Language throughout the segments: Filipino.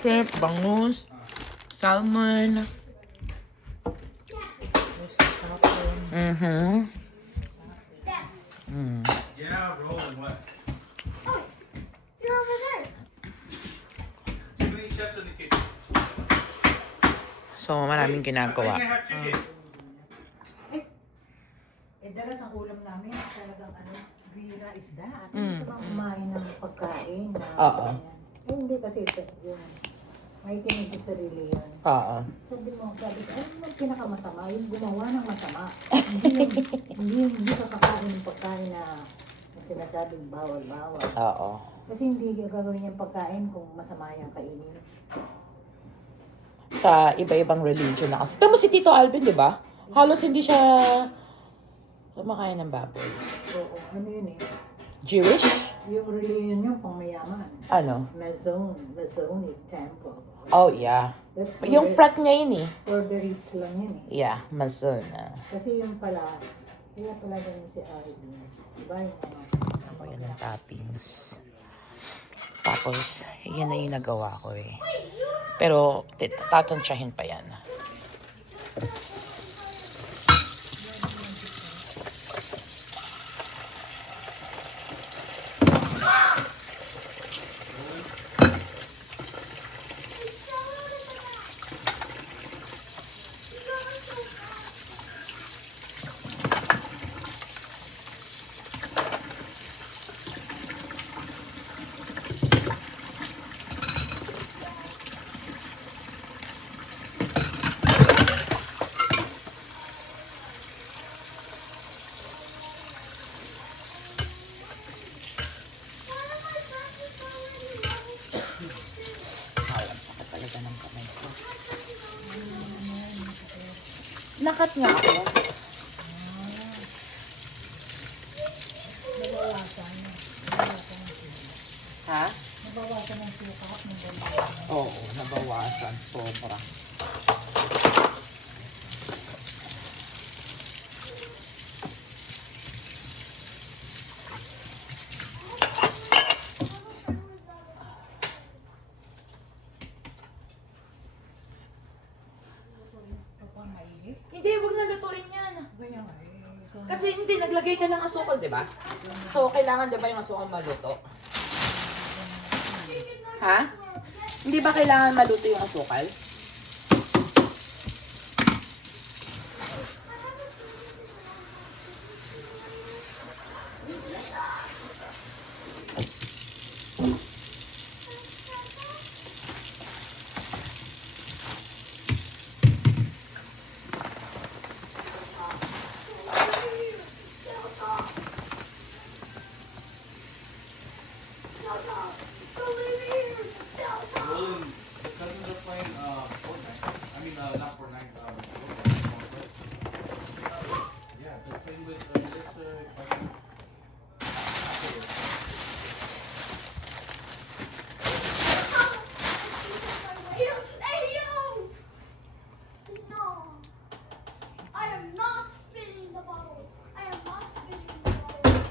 shrimp, bangus, salmon. Mm-hmm. Yeah, rolling what? Oh, you're over there. Too many chefs in the kitchen. So, maraming I ginagawa. have chicken. Dalas ang ulam namin, talagang bira isda. Gusto bang kumain ng pagkain na Oo. hindi kasi yun. May tinigil sa sarili yun. Oo. Sabi ko, ano yung pinakamasama? Yung gumawa ng masama. hindi ka kakain ng pagkain na sinasabing bawal-bawal. Oo. Kasi hindi gagawin yung pagkain kung masama yung kainin. Sa iba-ibang religion na kasi. Tama si Tito Alvin, di ba? Halos hindi siya kumakain ng baboy. Oo, ano yun eh. Jewish? Yung religion nyo, pang mayaman. Ano? Masonic temple. Oh, yeah. That's for Yung the- frat niya yun eh. For the rich lang yun eh. Yeah, Mason. Kasi yung pala, kaya pala ganun si Ivy. Diba yung Ako yan ang toppings. Tapos, yan na yung nagawa ko eh. Pero, tatansyahin pa yan. Sakit talaga ng kamay ko. Nakat nga ako. Ha? nabawasan ng suka at ng Oo, nabawasan. Sobra. Hindi, huwag na lutuin yan. Kasi hindi, naglagay ka ng asukal, di ba? So, kailangan, di ba, yung asukal maluto? Ha? Hindi ba kailangan maluto yung asukal? Roland, cousins are playing Fortnite. I mean, not Fortnite. Fortnite. Yeah, they're playing with this. Hey, you! No. I am not spinning the bubbles. I am not spinning the bubbles.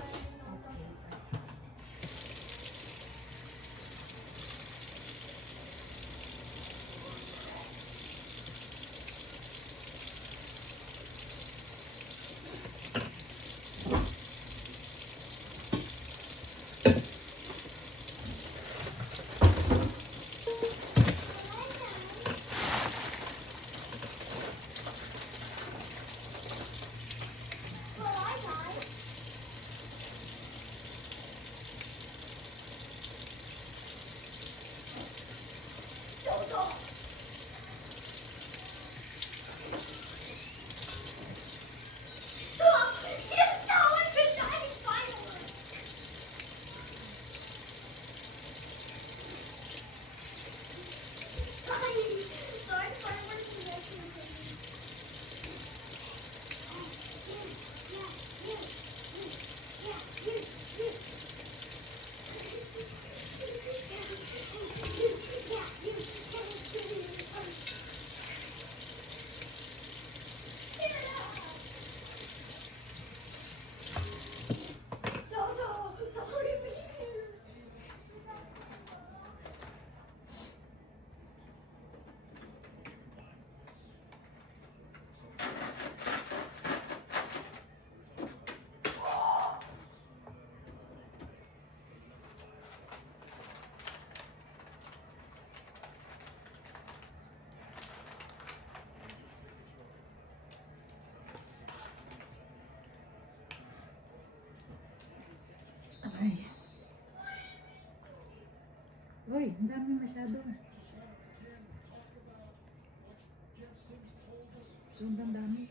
Ay, ang dami masyado. Sobrang dami.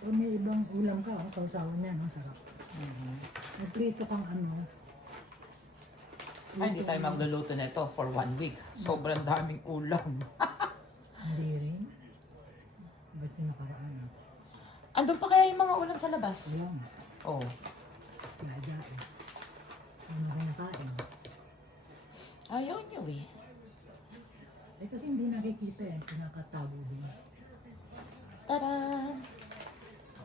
Kung may ibang ulam ka, sausawan niya, masarap. Magprito kang ano. Ay, hindi tayo magluluto nito for 1 week. Sobrang daming ulam. Hindi rin. Ba't yung nakaraan? Andun pa kaya yung mga ulam sa labas? Ayan, Oh. dadain. Ano kaya kain? Ayaw niyo eh. Eh kasi hindi nakikita eh, pinakatago din. Taran!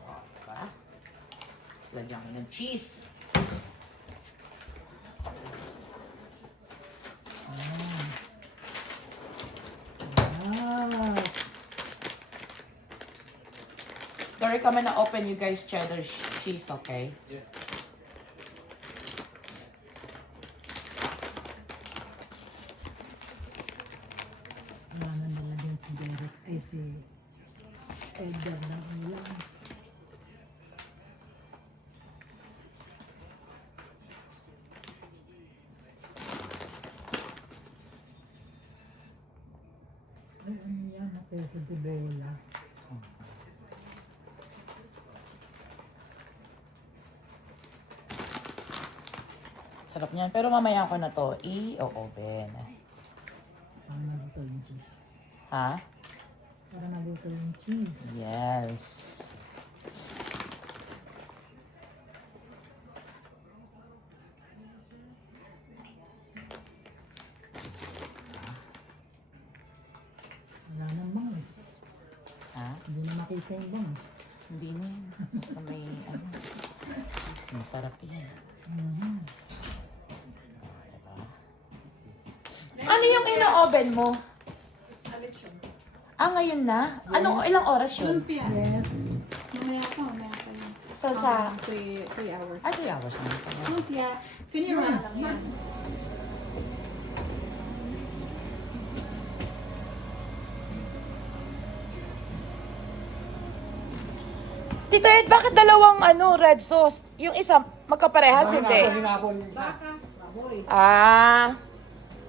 Oh, diba? Tapos lagyan ko ng cheese. Ah, Sorry kami na open you guys cheddar cheese, okay? Yeah. wala na nalagyan si Derek, ay si Edgar ng ulam. Ay, ano yan? Peso de bola. Sarap niyan. Pero mamaya ko na to i-open. Para naluto yung cheese. Ha? Para naluto yung cheese. Yes. Wala nang bangus. Ha? Hindi na makita yung bangus. Hindi na yun. Basta may ano. Cheese, masarap yan. Mhm. Diba? Ano yung ino-oven mo? Ah, ngayon na? Ano, ilang oras yun? Yes. Mamaya pa yun. So, sa... 3 hours. 3 hours na pala. Lumpia. Pinirman lang yan. Tito Ed, bakit dalawang red sauce? Yung isa, magkaparehas, hindi? Baka. Baboy. Ah,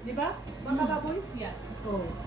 Di ba? Baka baboy? Yeah. Oh.